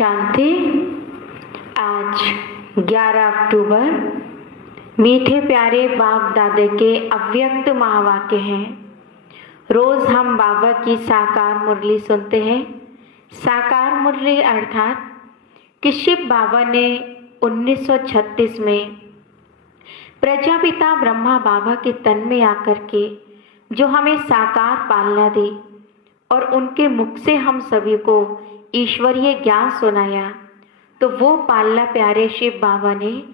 शांति। आज 11 अक्टूबर मीठे प्यारे बाप दादे के अव्यक्त महावाक्य हैं। रोज हम बाबा की साकार मुरली सुनते हैं। साकार मुरली अर्थात कि शिव बाबा ने 1936 में प्रजापिता ब्रह्मा बाबा के तन में आकर के जो हमें साकार पालना दी और उनके मुख से हम सभी को ईश्वरीय ज्ञान सुनाया, तो वो पालना प्यारे शिव बाबा ने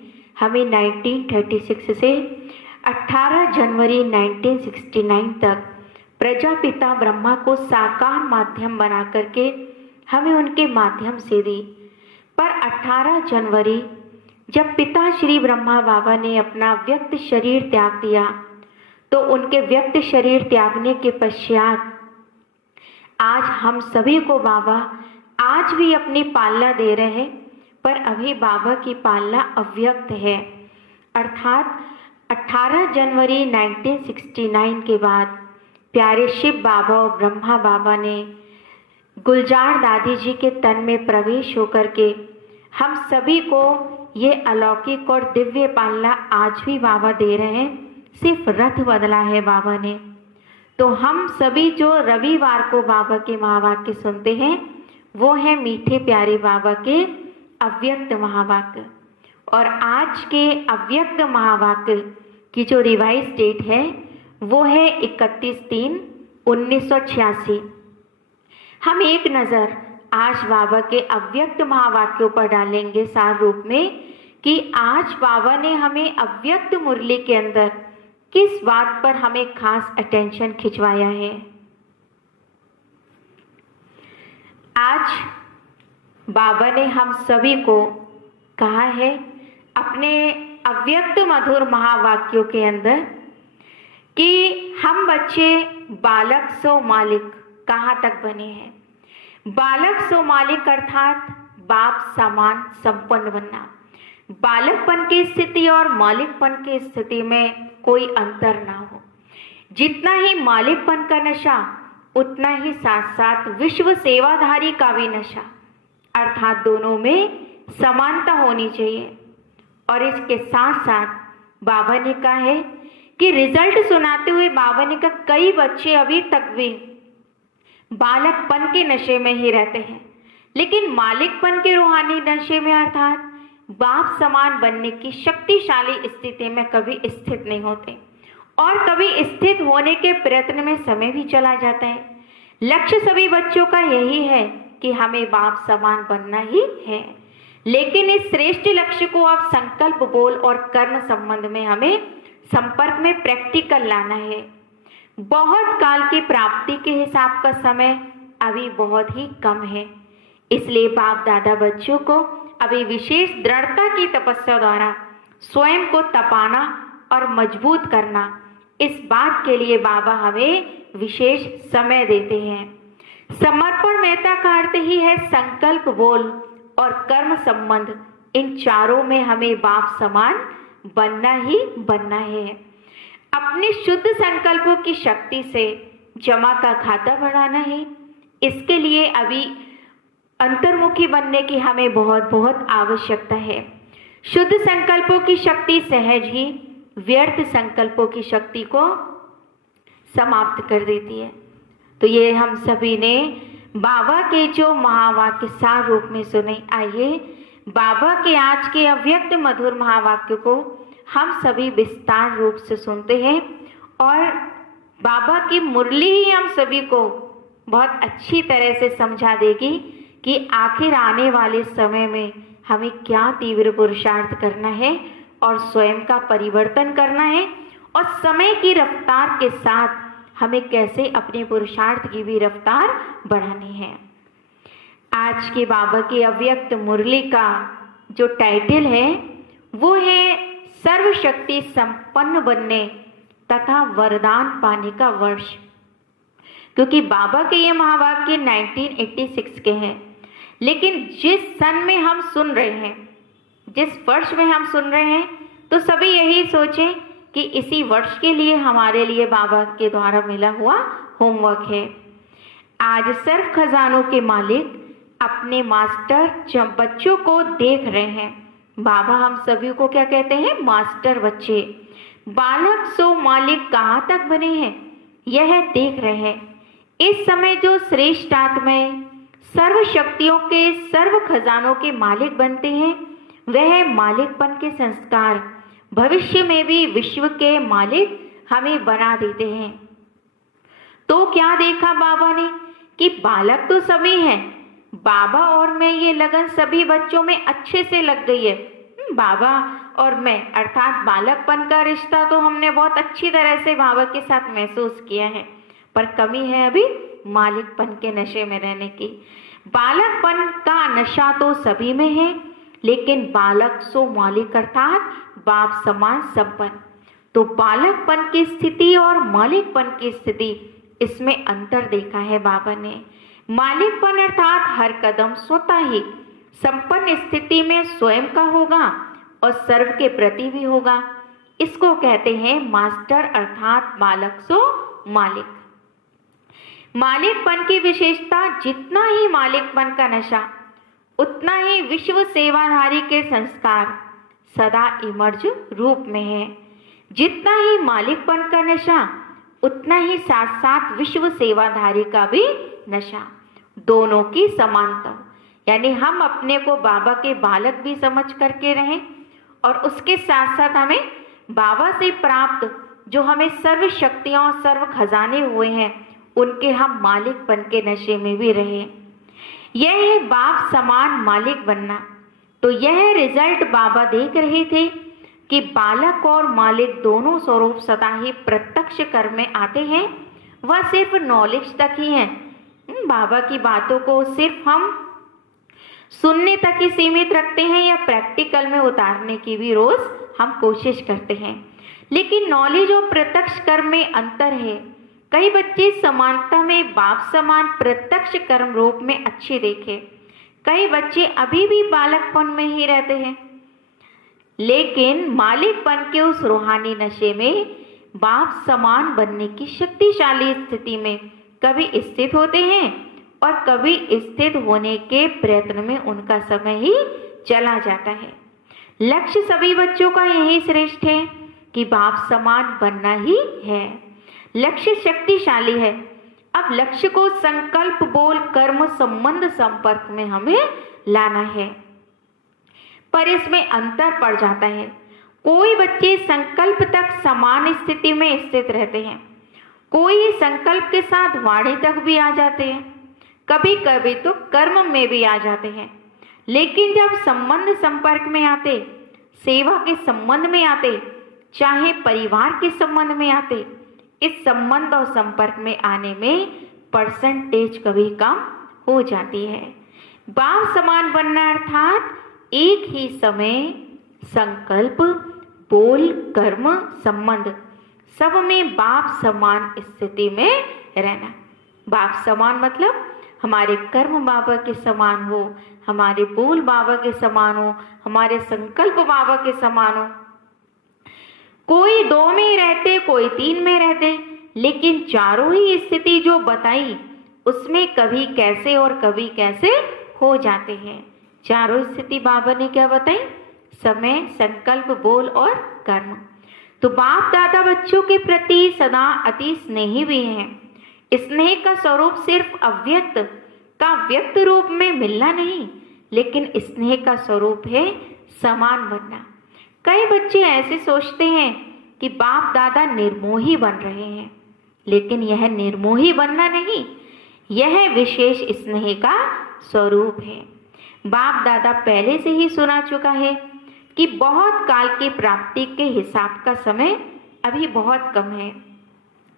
हमें 1936 से 18 जनवरी 1969 तक प्रजापिता ब्रह्मा को साकार माध्यम बना करके हमें उनके माध्यम से दी। पर 18 जनवरी जब पिता श्री ब्रह्मा बाबा ने अपना व्यक्त शरीर त्याग दिया, तो उनके व्यक्त शरीर त्यागने के पश्चात आज हम सभी को बाबा आज भी अपनी पालना दे रहे हैं, पर अभी बाबा की पालना अव्यक्त है। अर्थात 18 जनवरी 1969 के बाद प्यारे शिव बाबा और ब्रह्मा बाबा ने गुलजार दादी जी के तन में प्रवेश होकर के हम सभी को ये अलौकिक और दिव्य पालना आज भी बाबा दे रहे हैं। सिर्फ रथ बदला है बाबा ने। तो हम सभी जो रविवार को बाबा के महावाक्य सुनते हैं, वो है मीठे प्यारे बाबा के अव्यक्त महावाक्य। और आज के अव्यक्त महावाक्य की जो रिवाइज डेट है वो है 31/3/1986। हम एक नज़र आज बाबा के अव्यक्त महावाक्यों पर डालेंगे सार रूप में कि आज बाबा ने हमें अव्यक्त मुरली के अंदर किस बात पर हमें खास अटेंशन खिंचवाया है। आज बाबा ने हम सभी को कहा है अपने अव्यक्त मधुर महावाक्यों के अंदर कि हम बच्चे बालक सो मालिक कहाँ तक बने हैं। बालक सो मालिक अर्थात बाप समान संपन्न बनना। बालकपन की स्थिति और मालिकपन की स्थिति में कोई अंतर ना हो। जितना ही मालिकपन का नशा, उतना ही साथ साथ विश्व सेवाधारी का भी नशा, अर्थात दोनों में समानता होनी चाहिए। और इसके साथ साथ बाबा ने कहा है कि रिजल्ट सुनाते हुए बाबा ने कहा कई बच्चे अभी तक भी बालकपन के नशे में ही रहते हैं, लेकिन मालिकपन के रूहानी नशे में अर्थात बाप समान बनने की शक्तिशाली स्थिति में कभी स्थित नहीं होते। और कभी स्थित होने के प्रयत्न में समय भी चला जाता है। लक्ष्य सभी बच्चों का यही है कि हमें बाप समान बनना ही है, लेकिन इस श्रेष्ठ लक्ष्य को अब संकल्प बोल और कर्म संबंध में हमें संपर्क में प्रैक्टिकल लाना है। बहुत काल की प्राप्ति के हिसाब का समय अभी बहुत ही कम है, इसलिए बाप दादा बच्चों को अभी विशेष दृढ़ता की तपस्या द्वारा स्वयं को तपाना और मजबूत करना, इस बात के लिए बाबा हमें विशेष समय देते हैं। समर्पण मेहता का अर्थ ही है संकल्प बोल और कर्म संबंध, इन चारों में हमें बाप समान बनना ही बनना है। अपने शुद्ध संकल्पों की शक्ति से जमा का खाता बढ़ाना है। इसके लिए अभी अंतर्मुखी बनने की हमें बहुत बहुत आवश्यकता है। शुद्ध संकल्पों की शक्ति सहज ही व्यर्थ संकल्पों की शक्ति को समाप्त कर देती है। तो ये हम सभी ने बाबा के जो महावाक्य सार रूप में सुने। आइए बाबा के आज के अव्यक्त मधुर महावाक्य को हम सभी विस्तार रूप से सुनते हैं, और बाबा की मुरली ही हम सभी को बहुत अच्छी तरह से समझा देगी कि आखिर आने वाले समय में हमें क्या तीव्र पुरुषार्थ करना है और स्वयं का परिवर्तन करना है, और समय की रफ्तार के साथ हमें कैसे अपने पुरुषार्थ की भी रफ्तार बढ़ानी है। आज के बाबा के अव्यक्त मुरली का जो टाइटल है वो है सर्वशक्ति संपन्न बनने तथा वरदान पाने का वर्ष। क्योंकि बाबा के ये महावाक्य 1986 के हैं, लेकिन जिस सन में हम सुन रहे हैं, जिस वर्ष में हम सुन रहे हैं, तो सभी यही सोचें कि इसी वर्ष के लिए हमारे लिए बाबा के द्वारा मिला हुआ होमवर्क है। आज सर्व खजानों के मालिक अपने मास्टर जब बच्चों को देख रहे हैं, बाबा हम सभी को क्या कहते हैं? मास्टर बच्चे। बालक सो मालिक कहाँ तक बने हैं यह देख रहे हैं। इस समय जो श्रेष्ठ आत्माएं सर्व शक्तियों के सर्व खजानों के मालिक बनते हैं, वह मालिकपन के संस्कार भविष्य में भी विश्व के मालिक हमें बना देते हैं। तो क्या देखा बाबा ने कि बालक तो सभी हैं, बाबा और मैं ये लगन सभी बच्चों में अच्छे से लग गई है। बाबा और मैं अर्थात बालकपन का रिश्ता तो हमने बहुत अच्छी तरह से बाबा के साथ महसूस किया है, पर कमी है अभी मालिकपन के नशे में रहने की। बालकपन का नशा तो सभी में है, लेकिन बालक सो मालिक अर्थात बाप समान संपन्न। तो बालकपन की स्थिति और मालिकपन की स्थिति, इसमें अंतर देखा है बाबा ने। मालिकपन अर्थात हर कदम स्वतः ही संपन्न स्थिति में स्वयं का होगा और सर्व के प्रति भी होगा। इसको कहते हैं मास्टर अर्थात बालक सो मालिक। मालिकपन की विशेषता, जितना ही मालिकपन का नशा उतना ही विश्व सेवाधारी के संस्कार सदा इमर्ज रूप में है। जितना ही मालिकपन का नशा उतना ही साथ साथ विश्व सेवाधारी का भी नशा, दोनों की समानता। यानी हम अपने को बाबा के बालक भी समझ करके रहें और उसके साथ साथ हमें बाबा से प्राप्त जो हमें सर्व शक्तियाँ और सर्व खजाने हुए हैं, उनके हम मालिकपन के नशे में भी रहें। यह है बाप समान मालिक बनना। तो यह रिजल्ट बाबा देख रहे थे कि बालक और मालिक दोनों स्वरूप सदा ही प्रत्यक्ष कर्म में आते हैं। वह सिर्फ नॉलेज तक ही है। बाबा की बातों को सिर्फ हम सुनने तक ही सीमित रखते हैं या प्रैक्टिकल में उतारने की भी रोज हम कोशिश करते हैं, लेकिन नॉलेज और प्रत्यक्ष कर्म में अंतर है। कई बच्चे समानता में बाप समान प्रत्यक्ष कर्म रूप में अच्छे देखे, कई बच्चे अभी भी बालकपन में ही रहते हैं, लेकिन मालिकपन के उस रूहानी नशे में बाप समान बनने की शक्तिशाली स्थिति में कभी स्थित होते हैं और कभी स्थित होने के प्रयत्न में उनका समय ही चला जाता है। लक्ष्य सभी बच्चों का यही श्रेष्ठ है कि बाप समान बनना ही है। लक्ष्य शक्तिशाली है। अब लक्ष्य को संकल्प बोल कर्म संबंध संपर्क में हमें लाना है, पर इसमें अंतर पड़ जाता है। कोई बच्चे संकल्प तक समान स्थिति में स्थित रहते हैं, कोई संकल्प के साथ वाणी तक भी आ जाते हैं, कभी कभी तो कर्म में भी आ जाते हैं, लेकिन जब संबंध संपर्क में आते, सेवा के संबंध में आते, चाहे परिवार के संबंध में आते, इस संबंध और संपर्क में आने में परसेंटेज कभी कम हो जाती है। बाप समान बनना अर्थात एक ही समय संकल्प बोल कर्म संबंध सब में बाप समान स्थिति में रहना। बाप समान मतलब हमारे कर्म बाबा के समान हो, हमारे बोल बाबा के समान हो, हमारे संकल्प बाबा के समान हो। कोई 2 में ही रहते, कोई 3 में रहते, लेकिन चारों ही स्थिति जो बताई उसमें कभी कैसे और कभी कैसे हो जाते हैं। चारों स्थिति बाबा ने क्या बताई? समय संकल्प बोल और कर्म। तो बाप दादा बच्चों के प्रति सदा अति स्नेही भी हैं। स्नेह का स्वरूप सिर्फ अव्यक्त का व्यक्त रूप में मिलना नहीं, लेकिन स्नेह का स्वरूप है समान बनना। कई बच्चे ऐसे सोचते हैं कि बाप दादा निर्मोही बन रहे हैं, लेकिन यह निर्मोही बनना नहीं, यह विशेष स्नेह का स्वरूप है। बाप दादा पहले से ही सुना चुका है कि बहुत काल की प्राप्ति के हिसाब का समय अभी बहुत कम है,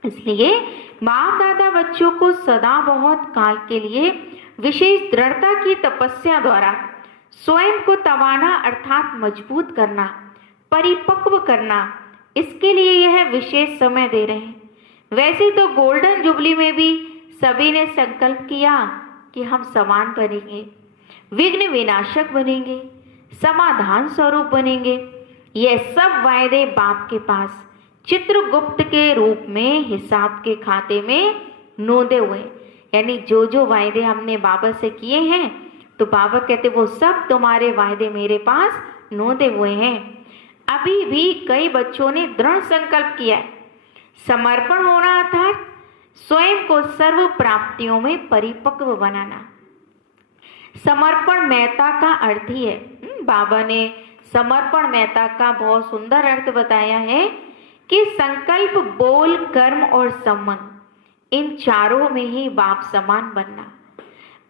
इसलिए बाप दादा बच्चों को सदा बहुत काल के लिए विशेष दृढ़ता की तपस्या द्वारा स्वयं को तवाना अर्थात मजबूत करना, परिपक्व करना, इसके लिए यह विशेष समय दे रहे हैं। वैसे तो गोल्डन जुबली में भी सभी ने संकल्प किया कि हम समान बनेंगे, विघ्न विनाशक बनेंगे, समाधान स्वरूप बनेंगे। यह सब वायदे बाप के पास चित्रगुप्त के रूप में हिसाब के खाते में नोंदे हुए, यानी जो जो वायदे हमने बाबा से किए हैं तो बाबा कहते वो सब तुम्हारे वायदे मेरे पास नोंदे हुए हैं। अभी भी कई बच्चों ने दृढ़ संकल्प किया है। समर्पण होना अर्थात स्वयं को सर्व प्राप्तियों में परिपक्व बनाना। समर्पण महत्ता का अर्थ ही है। बाबा ने समर्पण महत्ता का बहुत सुंदर अर्थ बताया है कि संकल्प, बोल, कर्म और संबंध, इन चारों में ही बाप समान बनना।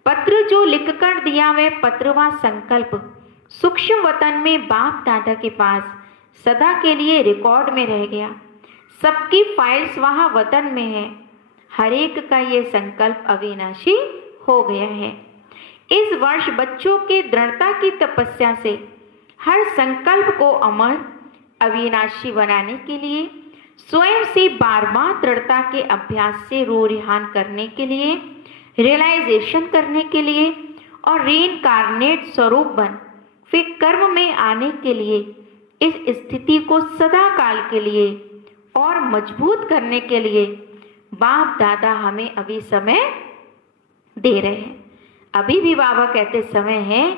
पत्र जो लिखकर दिया वह पत्र व संकल्प सूक्ष्म वतन में बाप दादा के पास सदा के लिए रिकॉर्ड में रह गया। सबकी फाइल्स वहां वतन में है। हर एक का ये संकल्प अविनाशी हो गया है। इस वर्ष बच्चों के दृढ़ता की तपस्या से हर संकल्प को अमर, अविनाशी बनाने के लिए, स्वयं से बार बार दृढ़ता के अभ्यास से रूरिहान करने के लिए, रियलाइजेशन करने के लिए और रीइंकारनेट स्वरूप बन फिर कर्म में आने के लिए, इस स्थिति को सदा काल के लिए और मजबूत करने के लिए बाप दादा हमें अभी समय दे रहे हैं। अभी भी बाबा कहते समय है,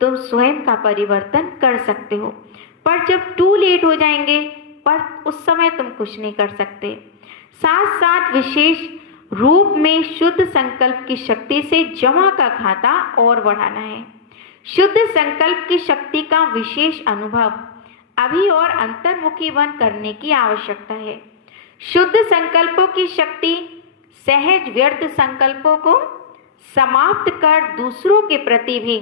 तुम स्वयं का परिवर्तन कर सकते हो, पर जब टू लेट हो जाएंगे, पर उस समय तुम कुछ नहीं कर सकते। साथ साथ विशेष रूप में शुद्ध संकल्प की शक्ति से जमा का खाता और बढ़ाना है। शुद्ध संकल्प की शक्ति का विशेष अनुभव अभी और अंतर्मुखी बन करने की आवश्यकता है। शुद्ध संकल्पों की शक्ति सहज व्यर्थ संकल्पों को समाप्त कर दूसरों के प्रति भी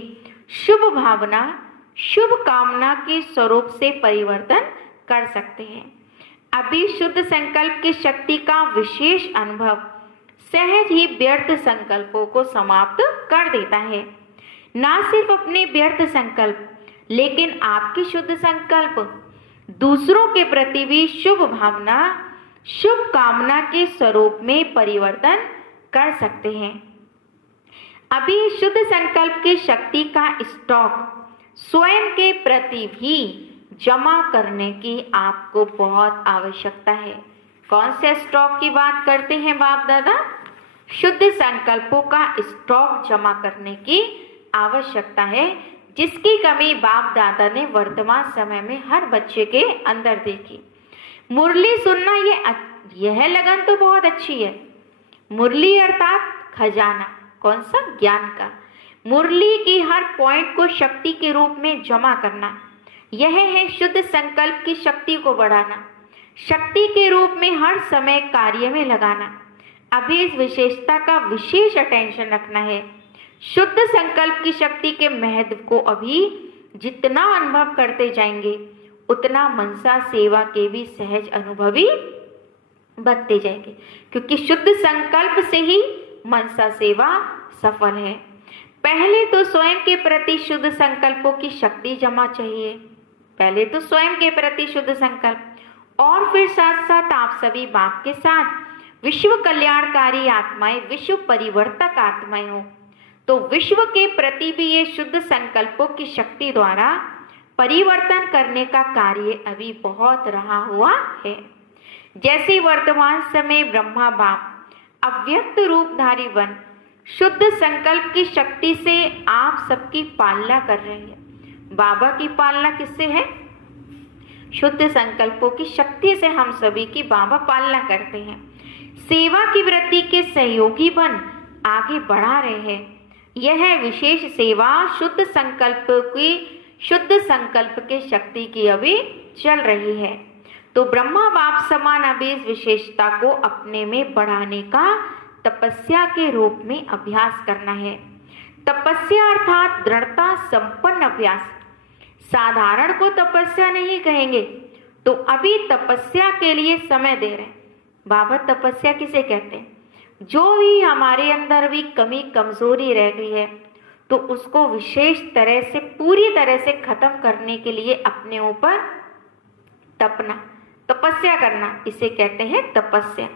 शुभ भावना, शुभ कामना के स्वरूप से परिवर्तन कर सकते हैं। अभी शुद्ध संकल्प की शक्ति का विशेष अनुभव सहज ही व्यर्थ संकल्पों को समाप्त कर देता है। ना सिर्फ अपने व्यर्थ संकल्प, लेकिन आपकी शुद्ध संकल्प दूसरों के प्रति भी शुभ भावना, शुभ कामना के स्वरूप में परिवर्तन कर सकते हैं। अभी शुद्ध संकल्प की शक्ति का स्टॉक स्वयं के प्रति भी जमा करने की आपको बहुत आवश्यकता है। कौन से स्टॉक की बात करते हैं बाप दादा? शुद्ध संकल्पों का स्टॉक जमा करने की आवश्यकता है, जिसकी कमी बाप दादा ने वर्तमान समय में हर बच्चे के अंदर देखी। मुरली सुनना यह लगन तो बहुत अच्छी है। मुरली अर्थात खजाना, कौन सा? ज्ञान का। मुरली की हर पॉइंट को शक्ति के रूप में जमा करना, यह है शुद्ध संकल्प की शक्ति को बढ़ाना, शक्ति के रूप में हर समय कार्य में लगाना। अभी इस विशेषता का विशेष अटेंशन रखना है। शुद्ध संकल्प की शक्ति के महत्व को अभी जितना अनुभव करते जाएंगे, उतना मनसा सेवा के भी सहज अनुभवी बनते जाएंगे, क्योंकि शुद्ध संकल्प से ही मनसा सेवा सफल है। पहले तो स्वयं के प्रति शुद्ध संकल्पों की शक्ति जमा चाहिए। पहले तो स्वयं के प्रति शुद्ध संकल्प, और फिर साथ साथ आप सभी बाप के साथ विश्व कल्याणकारी आत्माएं, विश्व परिवर्तक आत्माएं हो, तो विश्व के प्रति भी ये शुद्ध संकल्पों की शक्ति द्वारा परिवर्तन करने का कार्य अभी बहुत रहा हुआ है। जैसे वर्तमान समय ब्रह्मा बाप अव्यक्त रूपधारी बन शुद्ध संकल्प की शक्ति से आप सबकी पालना कर रहे हैं। बाबा की पालना किससे है? शुद्ध संकल्पों की शक्ति से हम सभी की बाबा पालना करते हैं। सेवा की वृद्धि के सहयोगी बन आगे बढ़ा रहे हैं। यह विशेष सेवा शुद्ध संकल्प के शक्ति की अभी चल रही है। तो ब्रह्मा बाप समान अभी इस विशेषता को अपने में बढ़ाने का तपस्या के रूप में अभ्यास करना है। तपस्या अर्थात दृढ़ता संपन्न अभ्यास। साधारण को तपस्या नहीं कहेंगे, तो अभी तपस्या के लिए समय दे रहे हैं। बाबा तपस्या किसे कहते हैं? जो भी हमारे अंदर भी कमी कमजोरी रह गई है, तो उसको विशेष तरह से, पूरी तरह से खत्म करने के लिए अपने ऊपर तपना, तपस्या करना, इसे कहते हैं तपस्या।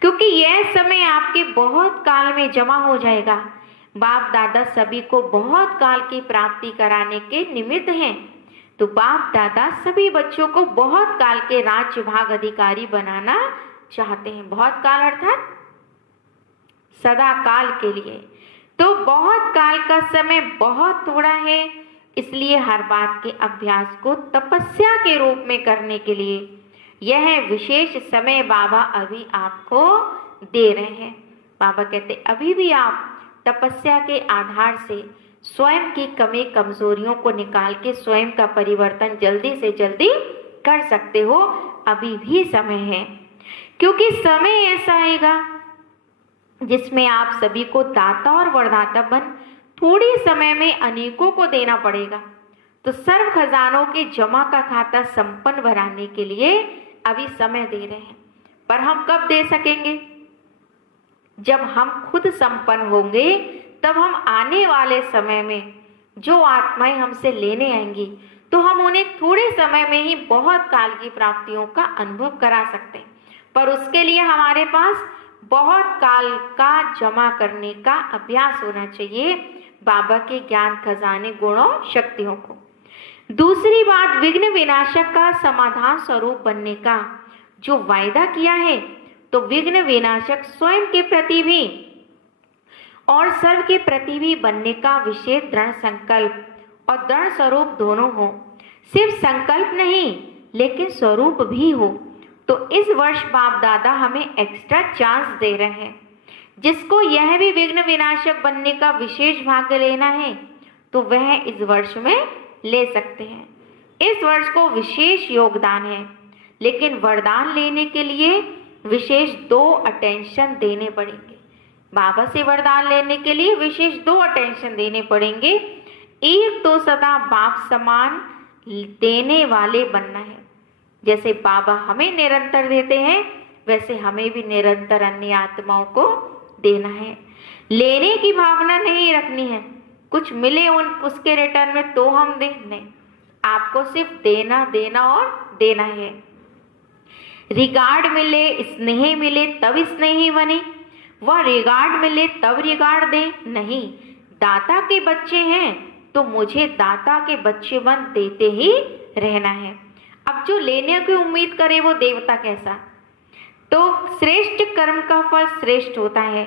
क्योंकि यह समय आपके बहुत काल में जमा हो जाएगा। बाप दादा सभी को बहुत काल की प्राप्ति कराने के निमित्त हैं। तो बाप दादा सभी बच्चों को बहुत काल के राज्य भाग अधिकारी बनाना चाहते हैं। बहुत काल अर्थात सदा काल के लिए। तो बहुत काल का समय बहुत थोड़ा है, इसलिए हर बात के अभ्यास को तपस्या के रूप में करने के लिए यह विशेष समय बाबा अभी आपको दे रहे हैं। बाबा कहते अभी भी आप तपस्या के आधार से स्वयं की कमी कमजोरियों को निकाल के स्वयं का परिवर्तन जल्दी से जल्दी कर सकते हो। अभी भी समय है, क्योंकि समय ऐसा आएगा जिसमें आप सभी को दाता और वरदाता बन थोड़ी समय में अनेकों को देना पड़ेगा। तो सर्व खजानों के जमा का खाता संपन्न बनाने के लिए अभी समय दे रहे हैं, पर हम कब दे सकेंगे? जब हम खुद संपन्न होंगे, तब हम आने वाले समय में जो आत्माएं हमसे लेने आएंगी तो हम उन्हें थोड़े समय में ही बहुत काल की प्राप्तियों का अनुभव करा सकते हैं, पर उसके लिए हमारे पास बहुत काल का जमा करने का अभ्यास होना चाहिए, बाबा के ज्ञान खजाने गुणों शक्तियों को। दूसरी बात, विघ्न विनाशक का समाधान स्वरूप बनने का जो वायदा किया है, तो विघ्न विनाशक स्वयं के प्रति भी और सर्व के प्रति भी बनने का विशेष दृढ़ संकल्प और दृढ़ स्वरूप दोनों हो। सिर्फ संकल्प नहीं लेकिन स्वरूप भी हो। तो इस वर्ष बाप दादा हमें एक्स्ट्रा चांस दे रहे हैं। जिसको यह भी विघ्न विनाशक बनने का विशेष भाग्य लेना है तो वह इस वर्ष में ले सकते हैं। इस वर्ष को विशेष योगदान है, लेकिन वरदान लेने के लिए विशेष 2 अटेंशन देने पड़ेंगे। बाबा से वरदान लेने के लिए विशेष 2 अटेंशन देने पड़ेंगे। एक तो सदा बाप समान देने वाले बनना है। जैसे बाबा हमें निरंतर देते हैं, वैसे हमें भी निरंतर अन्य आत्माओं को देना है। लेने की भावना नहीं रखनी है, कुछ मिले उसके रिटर्न में तो हम दें, नहीं, आपको सिर्फ देना देना और देना है। रिगार्ड मिले, स्नेह मिले तब स्नेही बने, वह रिगार्ड मिले तब रिगार्ड दे, नहीं। दाता के बच्चे हैं तो मुझे दाता के बच्चे बन देते ही रहना है। अब जो लेने की उम्मीद करे वो देवता कैसा? तो श्रेष्ठ कर्म का फल श्रेष्ठ होता है।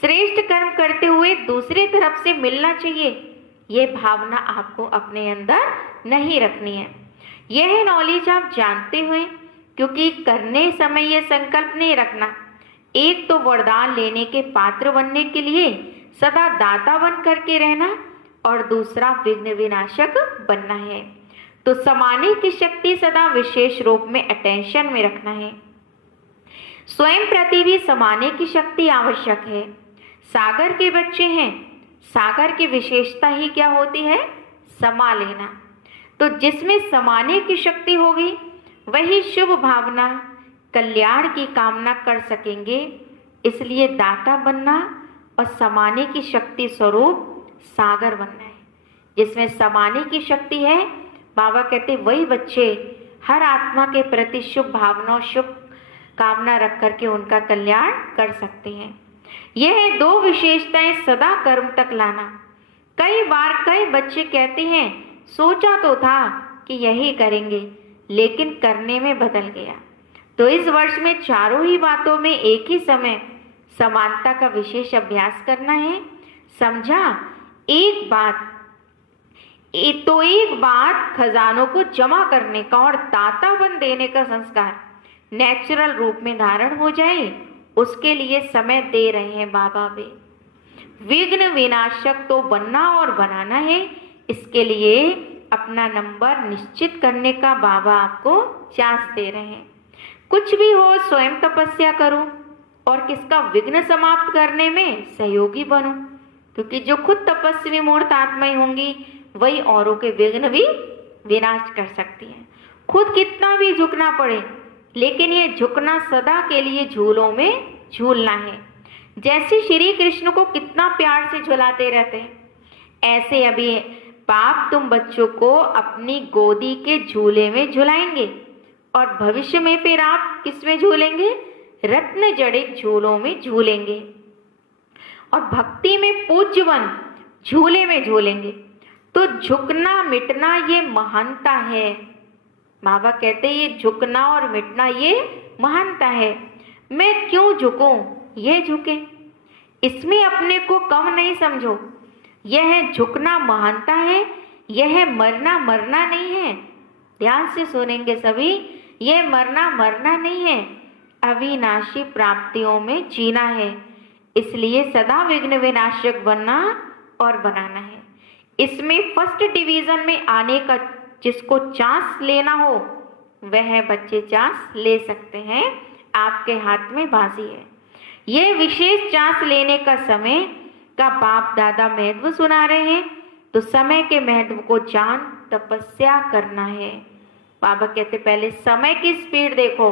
श्रेष्ठ कर्म करते हुए दूसरी तरफ से मिलना चाहिए, ये भावना आपको अपने अंदर नहीं रखनी है। यह नॉलेज आप जानते हुए, क्योंकि करने समय यह संकल्प नहीं रखना, एक तो वरदान लेने के पात्र बनने के लिए सदा दाता बन करके रहना और दूसरा विघ्न विनाशक बनना है। तो समाने की शक्ति सदा विशेष रूप में अटेंशन में रखना है। स्वयं प्रति भी समाने की शक्ति आवश्यक है। सागर के बच्चे हैं, सागर की विशेषता ही क्या होती है? समा लेना। तो जिसमें समाने की शक्ति होगी वही शुभ भावना कल्याण की कामना कर सकेंगे। इसलिए दाता बनना और समाने की शक्ति स्वरूप सागर बनना है। जिसमें समाने की शक्ति है, बाबा कहते वही बच्चे हर आत्मा के प्रति शुभ भावना और शुभ कामना रख करके उनका कल्याण कर सकते हैं। यह 2 विशेषताएं सदा कर्म तक लाना। कई बार कई बच्चे कहते हैं सोचा तो था कि यही करेंगे, लेकिन करने में बदल गया। तो इस वर्ष में चारों ही बातों में एक ही समय समानता का विशेष अभ्यास करना है। समझा? एक बात खजानों को जमा करने का और दाता बन देने का संस्कार नेचुरल रूप में धारण हो जाए, उसके लिए समय दे रहे हैं बाबा भी। विघ्न विनाशक तो बनना और बनाना है, इसके लिए अपना नंबर निश्चित करने का बाबा आपको चांस दे रहे हैं। कुछ भी हो स्वयं तपस्या करो और किसका विघ्न समाप्त करने में सहयोगी बनो, क्योंकि जो खुद तपस्वी मूर्त आत्माएं होंगी वही औरों के विघ्न भी विनाश कर सकती हैं। खुद कितना भी झुकना पड़े, लेकिन ये झुकना सदा के लिए झूलों में झूलना है। जैसे श्री कृष्ण को कितना प्यार से झुलाते रहते हैं, ऐसे अभी बाप तुम बच्चों को अपनी गोदी के झूले में झुलाएंगे और भविष्य में फिर आप किस में झूलेंगे? रत्न जड़ित झूलों में झूलेंगे और भक्ति में पूज्यवन झूले में झूलेंगे। तो झुकना मिटना ये महानता है। बाबा कहते ये झुकना और मिटना ये महानता है। मैं क्यों झुकूं? ये झुके। इसमें अपने को कम नहीं समझो। यह झुकना महानता है, यह मरना मरना नहीं है। ध्यान से सुनेंगे सभी, यह मरना मरना नहीं है, अविनाशी प्राप्तियों में जीना है। इसलिए सदा विघ्न विनाशक बनना और बनाना है। इसमें फर्स्ट डिवीजन में आने का जिसको चांस लेना हो वह बच्चे चांस ले सकते हैं, आपके हाथ में बाजी है। यह विशेष चांस लेने का समय का बाप दादा महत्व सुना रहे हैं, तो समय के महत्व को जान तपस्या करना है। बाबा कहते पहले समय की स्पीड देखो,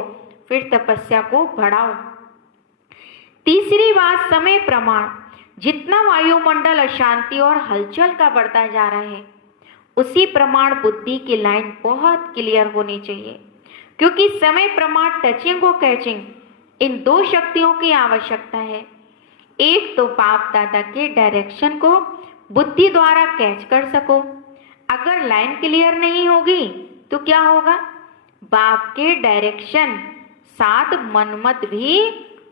फिर तपस्या को बढ़ाओ। तीसरी बात, समय प्रमाण। जितना वायुमंडल अशांति और हलचल का बढ़ता जा रहा है, उसी प्रमाण बुद्धि की लाइन बहुत क्लियर होनी चाहिए, क्योंकि समय प्रमाण टचिंग और कैचिंग इन दो शक्तियों की आवश्यकता है। एक तो बाप दादा के डायरेक्शन को बुद्धि द्वारा कैच कर सको। अगर लाइन क्लियर नहीं होगी तो क्या होगा? बाप के डायरेक्शन साथ मनमत भी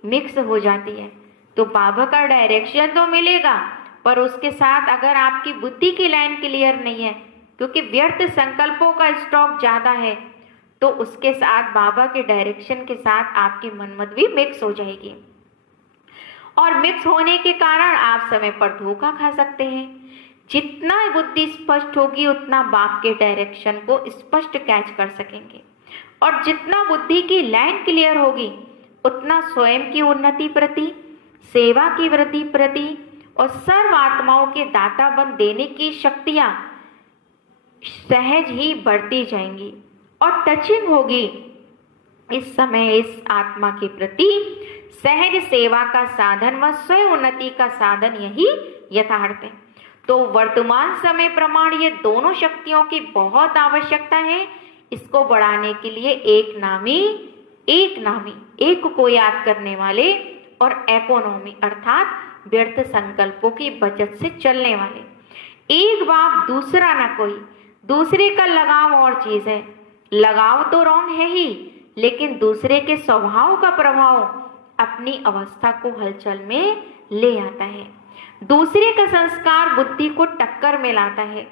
मिक्स हो जाती है। तो बाबा का डायरेक्शन तो मिलेगा, पर उसके साथ अगर आपकी बुद्धि की लाइन क्लियर नहीं है, क्योंकि व्यर्थ संकल्पों का स्टॉक ज़्यादा है, तो उसके साथ बाबा के डायरेक्शन के साथ आपकी मनमत भी मिक्स हो जाएगी, और मिक्स होने के कारण आप समय पर धोखा खा सकते हैं। जितना बुद्धि स्पष्ट होगी उतना बाप के डायरेक्शन को स्पष्ट कैच कर सकेंगे, और जितना बुद्धि की लाइन क्लियर होगी उतना स्वयं की उन्नति प्रति, सेवा की वृद्धि प्रति और सर्व आत्माओं के दाता बन देने की शक्तियां सहज ही बढ़ती जाएंगी, और टचिंग होगी इस समय इस आत्मा के प्रति। सहज सेवा का साधन व स्वयं उन्नति का साधन यही यथार्थ है। तो वर्तमान समय प्रमाण ये दोनों शक्तियों की बहुत आवश्यकता है। इसको बढ़ाने के लिए एक नामी एक को याद करने वाले, और इकोनॉमी अर्थात व्यर्थ संकल्पों की बचत से चलने वाले। एक बाप दूसरा ना कोई, दूसरे का लगाव और चीज है। लगाव तो रॉन्ग है ही, लेकिन दूसरे के स्वभाव का प्रभाव अपनी अवस्था को हलचल में ले आता है। दूसरे का संस्कार बुद्धि को टक्कर में लाता है।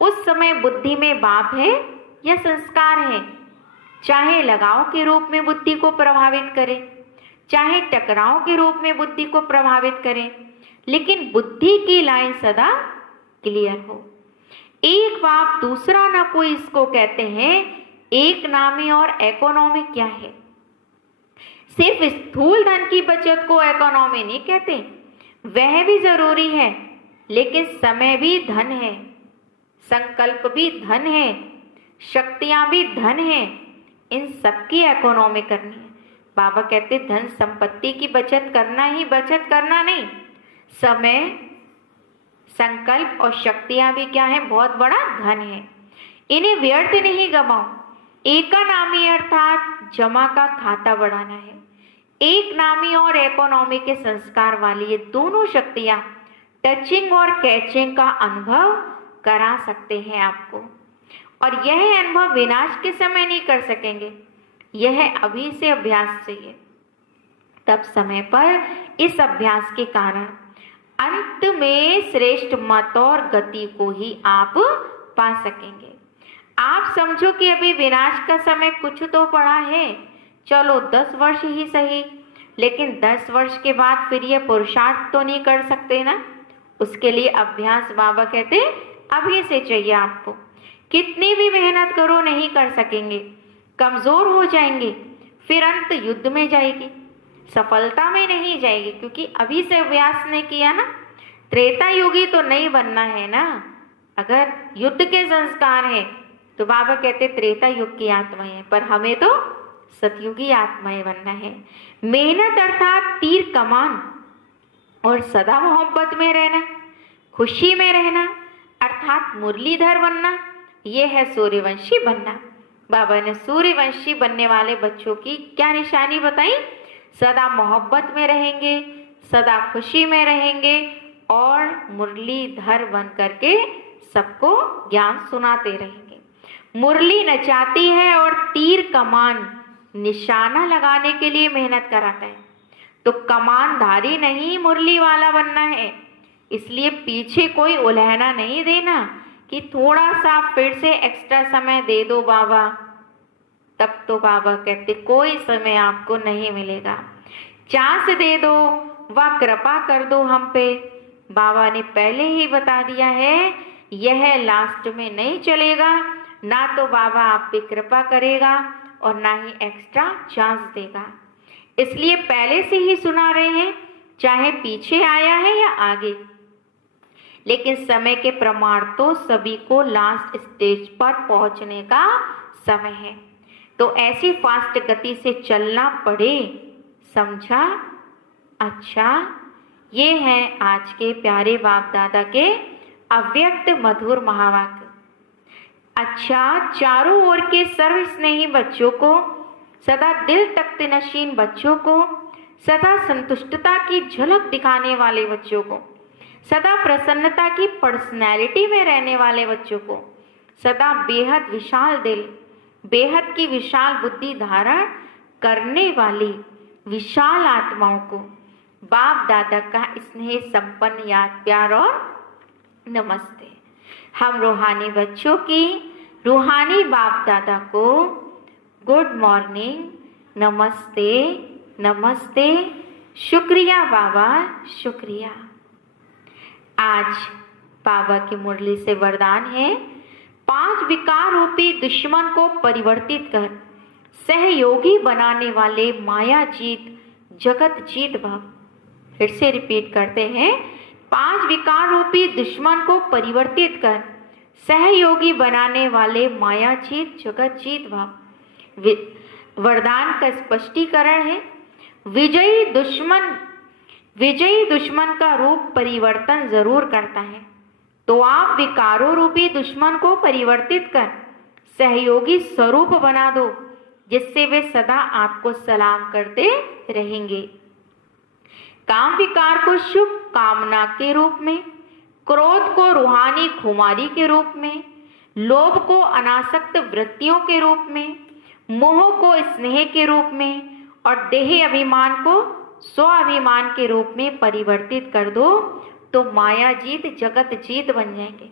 उस समय बुद्धि में बाप है या संस्कार है, चाहे लगाव के रूप में बुद्धि को प्रभावित करे, चाहे टकराव के रूप में बुद्धि को प्रभावित करे, लेकिन बुद्धि की लाइन सदा क्लियर हो। एक बाप दूसरा ना कोई, इसको कहते हैं एक नामी। और इकोनॉमी क्या है? सिर्फ स्थूल धन की बचत को इकोनॉमी नहीं कहते, वह भी जरूरी है, लेकिन समय भी धन है, संकल्प भी धन है, शक्तियां भी धन है। इन सबकी इकोनॉमी करनी है। बाबा कहते धन संपत्ति की बचत करना ही बचत करना नहीं, समय, संकल्प और शक्तियां भी क्या है? बहुत बड़ा धन है। इन्हें व्यर्थ नहीं गवाओ। एका नामी अर्थात जमा का खाता बढ़ाना है। एक नामी और इकोनॉमी के संस्कार वाली ये दोनों शक्तियां टचिंग और कैचिंग का अनुभव करा सकते हैं आपको, और यह अनुभव विनाश के समय नहीं कर सकेंगे, यह अभी से अभ्यास चाहिए। तब समय पर इस अभ्यास के कारण अंत में श्रेष्ठ मत और गति को ही आप पा सकेंगे। आप समझो कि अभी विनाश का समय कुछ तो पड़ा है, चलो 10 वर्ष ही सही, लेकिन 10 वर्ष के बाद फिर ये पुरुषार्थ तो नहीं कर सकते ना। उसके लिए अभ्यास बाबा कहते अभी से चाहिए आपको। कितनी भी मेहनत करो नहीं कर सकेंगे, कमजोर हो जाएंगे, फिर अंत युद्ध में जाएगी, सफलता में नहीं जाएगी, क्योंकि अभी से अभ्यास नहीं किया ना। त्रेता युगी तो नहीं बनना है ना। अगर युद्ध के संस्कार हैं तो बाबा कहते त्रेता युग की आत्माएं हैं, पर हमें तो सतयुगी आत्माएं बनना है। मेहनत अर्थात तीर कमान, और सदा मोहब्बत में रहना, खुशी में रहना अर्थात मुरलीधर बनना, ये है सूर्यवंशी बनना। बाबा ने सूर्यवंशी बनने वाले बच्चों की क्या निशानी बताई? सदा मोहब्बत में रहेंगे, सदा खुशी में रहेंगे, और मुरलीधर बन करके सबको ज्ञान सुनाते रहेंगे। मुरली नचाती है और तीर कमान निशाना लगाने के लिए मेहनत कराता है। तो कमानधारी नहीं मुरली वाला बनना है। इसलिए पीछे कोई उलहना नहीं देना कि थोड़ा सा फिर से एक्स्ट्रा समय दे दो बाबा। तब तो बाबा कहते कोई समय आपको नहीं मिलेगा, चांस दे दो व कृपा कर दो हम पे। बाबा ने पहले ही बता दिया है यह लास्ट में नहीं चलेगा, ना तो बाबा आप पे कृपा करेगा और ना ही एक्स्ट्रा चांस देगा। इसलिए पहले से ही सुना रहे हैं, चाहे पीछे आया है या आगे, लेकिन समय के प्रमाण तो सभी को लास्ट स्टेज पर पहुंचने का समय है। तो ऐसी फास्ट गति से चलना पड़े, समझा? अच्छा, ये है आज के प्यारे बाप दादा के अव्यक्त मधुर महावाक्य। अच्छा, चारों ओर के सर्व स्नेही बच्चों को, सदा दिल तख्त नशीन बच्चों को, सदा संतुष्टता की झलक दिखाने वाले बच्चों को, सदा प्रसन्नता की पर्सनैलिटी में रहने वाले बच्चों को, सदा बेहद विशाल दिल, बेहद की विशाल बुद्धि धारण करने वाली विशाल आत्माओं को बाप दादा का स्नेह संपन्न याद प्यार और नमस्ते। हम रूहानी बच्चों की रूहानी बाप दादा को गुड मॉर्निंग, नमस्ते नमस्ते, शुक्रिया बाबा शुक्रिया। आज बाबा की मुरली से वरदान है, 5 विकार रूपी दुश्मन को परिवर्तित कर सहयोगी बनाने वाले माया जीत जगत जीत भव। फिर से रिपीट करते हैं, 5 विकार रूपी दुश्मन को परिवर्तित कर सहयोगी बनाने वाले माया जीत जगत जीत भव। वरदान का स्पष्टीकरण है, विजयी दुश्मन का रूप परिवर्तन जरूर करता है, तो आप विकारों रूपी दुश्मन को परिवर्तित कर सहयोगी स्वरूप बना दो, जिससे वे सदा आपको सलाम करते रहेंगे। काम विकार को शुभ कामना के रूप में, क्रोध को रूहानी खुमारी के रूप में, लोभ को अनासक्त वृत्तियों के रूप में, मोह को स्नेह के रूप में और देह अभिमान को स्व अभिमान के रूप में परिवर्तित कर दो, तो माया जीत जगत जीत बन जाएंगे।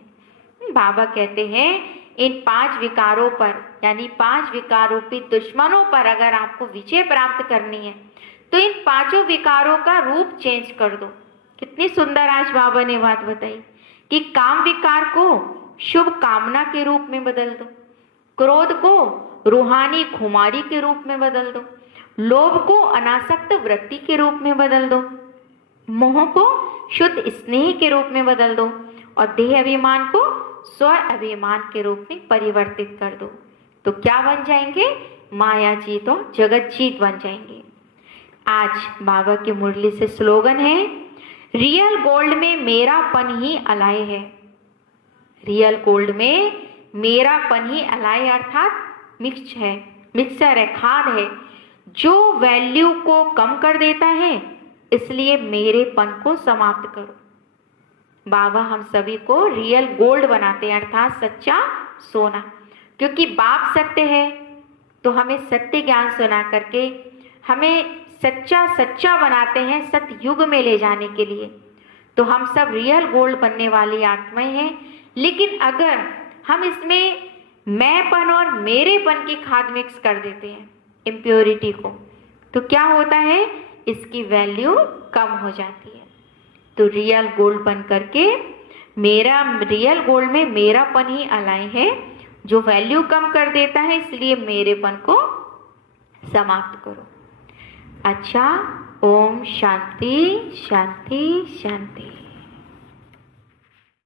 बाबा कहते हैं इन 5 विकारों पर, यानी 5 विकार रूपी दुश्मनों पर अगर आपको विजय प्राप्त करनी है, तो इन 5 विकारों का रूप चेंज कर दो। कितनी सुंदर आज बाबा ने बात बताई कि काम विकार को शुभ कामना के रूप में बदल दो, क्रोध को रूहानी खुमारी के रूप में बदल दो, लोभ को अनासक्त वृत्ति के रूप में बदल दो, मोह को शुद्ध स्नेह के रूप में बदल दो और देह अभिमान को स्व अभिमान के रूप में परिवर्तित कर दो। तो क्या बन जाएंगे? माया जीत और जगत जीत बन जाएंगे। आज बाबा की मुरली से स्लोगन है, रियल गोल्ड में मेरापन ही अलाय है। रियल गोल्ड में मेरापन ही अलाय अर्थात मिक्सचर है, खाद है, जो वैल्यू को कम कर देता है, इसलिए मेरेपन को समाप्त करो। बाबा हम सभी को रियल गोल्ड बनाते हैं, अर्थात सच्चा सोना, क्योंकि बाप सत्य है, तो हमें सत्य ज्ञान सुना करके हमें सच्चा बनाते हैं सत्य युग में ले जाने के लिए। तो हम सब रियल गोल्ड बनने वाली आत्माएं हैं, लेकिन अगर हम इसमें मैंपन और मेरेपन की खाद मिक्स कर देते हैं, इम्प्योरिटी को, तो क्या होता है? इसकी वैल्यू कम हो जाती है। तो रियल गोल्ड बन करके रियल गोल्ड में मेरापन ही अलाय है, जो वैल्यू कम कर देता है, इसलिए मेरेपन को समाप्त करो। अच्छा, ओम शांति शांति शांति।